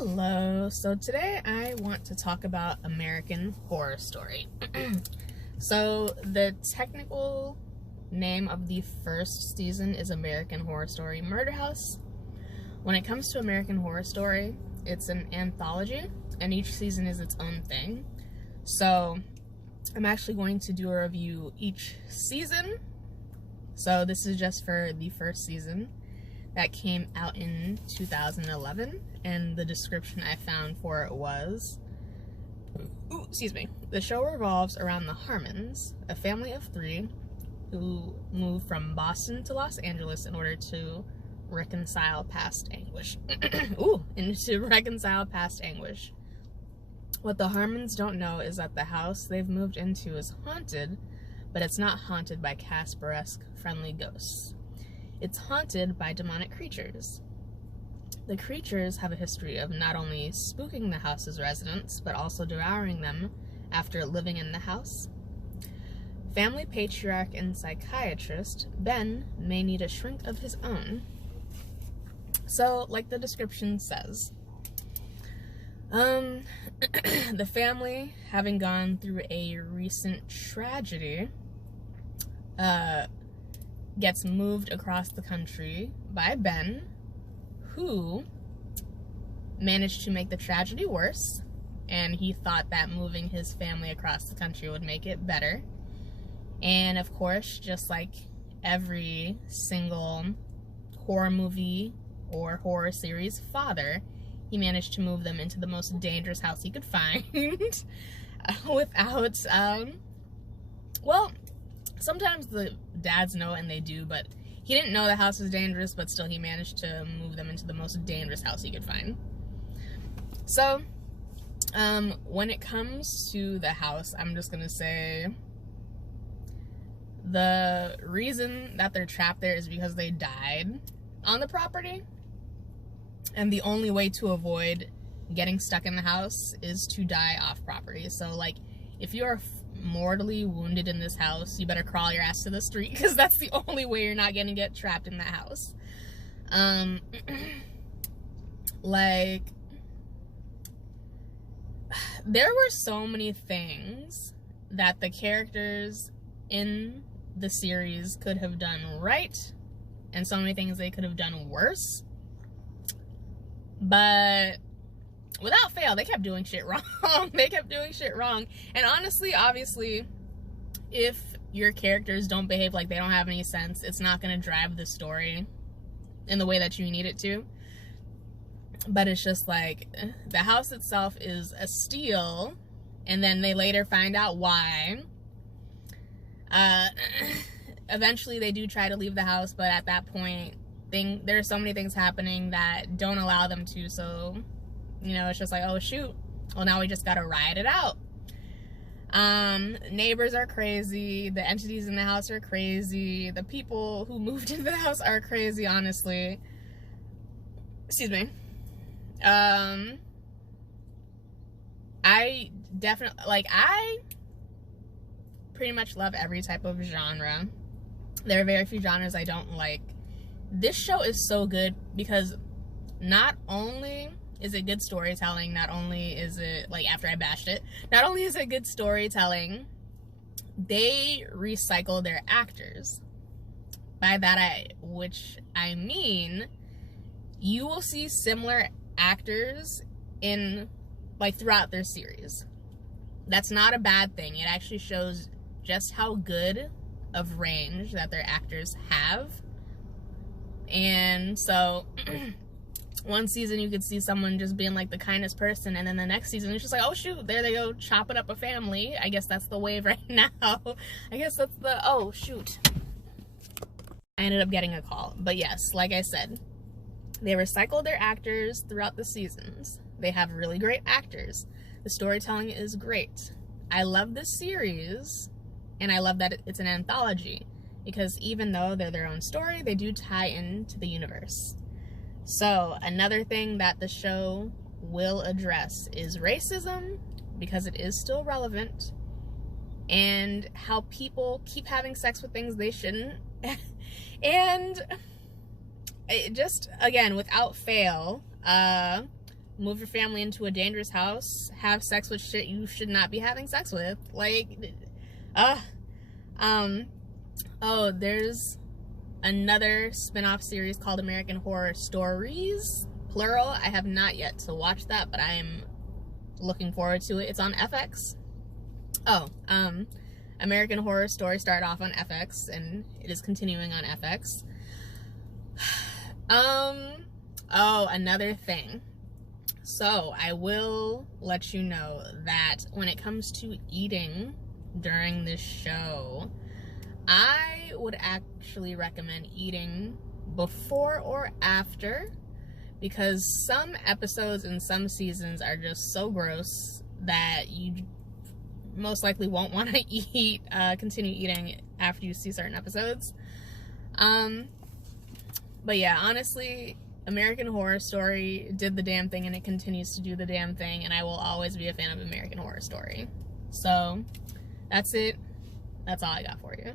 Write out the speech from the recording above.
Hello, so today I want to talk about American Horror Story. So the technical name of the first season is American Horror Story Murder House. When it comes to American Horror Story, it's an anthology and each season is its own thing. So I'm actually going to do a review each season. So this is just for the first season that came out in 2011, and the description I found for it was, the show revolves around the Harmons, a family of three who move from Boston to Los Angeles in order to reconcile past anguish. What the Harmons don't know is that the house they've moved into is haunted, but it's not haunted by Casper-esque friendly ghosts. It's haunted by demonic creatures. The creatures have a history of not only spooking the house's residents, but also devouring them after living in the house. Family patriarch and psychiatrist Ben may need a shrink of his own. So, like the description says, the family, having gone through a recent tragedy, gets moved across the country by Ben, who managed to make the tragedy worse, and he thought that moving his family across the country would make it better. And of course, just like every single horror movie or horror series father, he managed to move them into the most dangerous house he could find without, well, sometimes the dads know and they do, but he didn't know the house was dangerous, but still he managed to move them into the most dangerous house he could find. So, when it comes to the house, I'm just gonna say the reason that they're trapped there is because they died on the property, and the only way to avoid getting stuck in the house is to die off property. So, like, if you are mortally wounded in this house, you better crawl your ass to the street, because that's the only way you're not gonna get trapped in that house. Like, there were so many things that the characters in the series could have done right, and so many things they could have done worse, but without fail, they kept doing shit wrong. And honestly, obviously, if your characters don't behave like they don't have any sense, it's not going to drive the story in the way that you need it to. But it's just like, the house itself is a steal, and then they later find out why. Eventually, they do try to leave the house, but at that point, there are so many things happening that don't allow them to, so, you know, it's just like, oh shoot, well now we just gotta ride it out. Neighbors are crazy, the entities in the house are crazy, the people who moved into the house are crazy, honestly. Excuse me. I definitely, like, I pretty much love every type of genre. There are very few genres I don't like. This show is so good because not only is it good storytelling, not only is it, like, after I bashed it, not only is it good storytelling, they recycle their actors. By that which I mean, you will see similar actors in, like, throughout their series. That's not a bad thing. It actually shows just how good of range that their actors have. And so one season you could see someone just being like the kindest person, and then the next season it's just like, oh shoot, there they go chopping up a family. I guess that's the wave right now. I guess that's the, oh shoot, I ended up getting a call. But yes, like I said, they recycle their actors throughout the seasons. They have really great actors. The storytelling is great. I love this series, and I love that it's an anthology, because even though they're their own story, they do tie into the universe. So another thing that the show will address is racism, because it is still relevant, and how people keep having sex with things they shouldn't. And it just, again, without fail, move your family into a dangerous house, have sex with shit you should not be having sex with. Like, oh, there's another spin-off series called American Horror Stories, plural. I have not yet to watch that, but I'm looking forward to it. It's on FX. American Horror Story started off on FX, and it is continuing on FX. Another thing. So, I will let you know that when it comes to eating during this show, I would actually recommend eating before or after, because some episodes and some seasons are just so gross that you most likely won't want to continue eating after you see certain episodes. But yeah, honestly, American Horror Story did the damn thing, and it continues to do the damn thing, and I will always be a fan of American Horror Story. So, that's it. That's all I got for you.